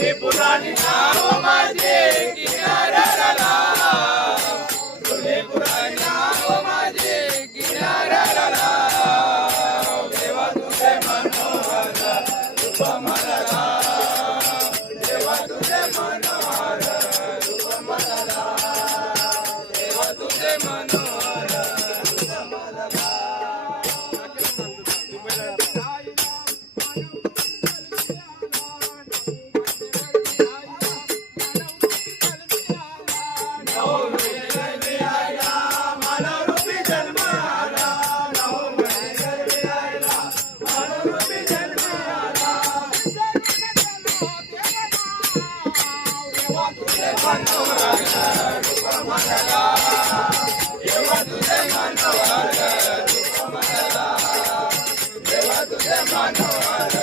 पुराणी नाव माझे किनाऱ्याला तुझे पुराणी नाव माझे किनाऱ्याला देवा तुझे मनोहर रूप मला देवा तुझे मनोहर रूप मला देवा तुझे मनोहर रूप मला देवा तुझे मनोहर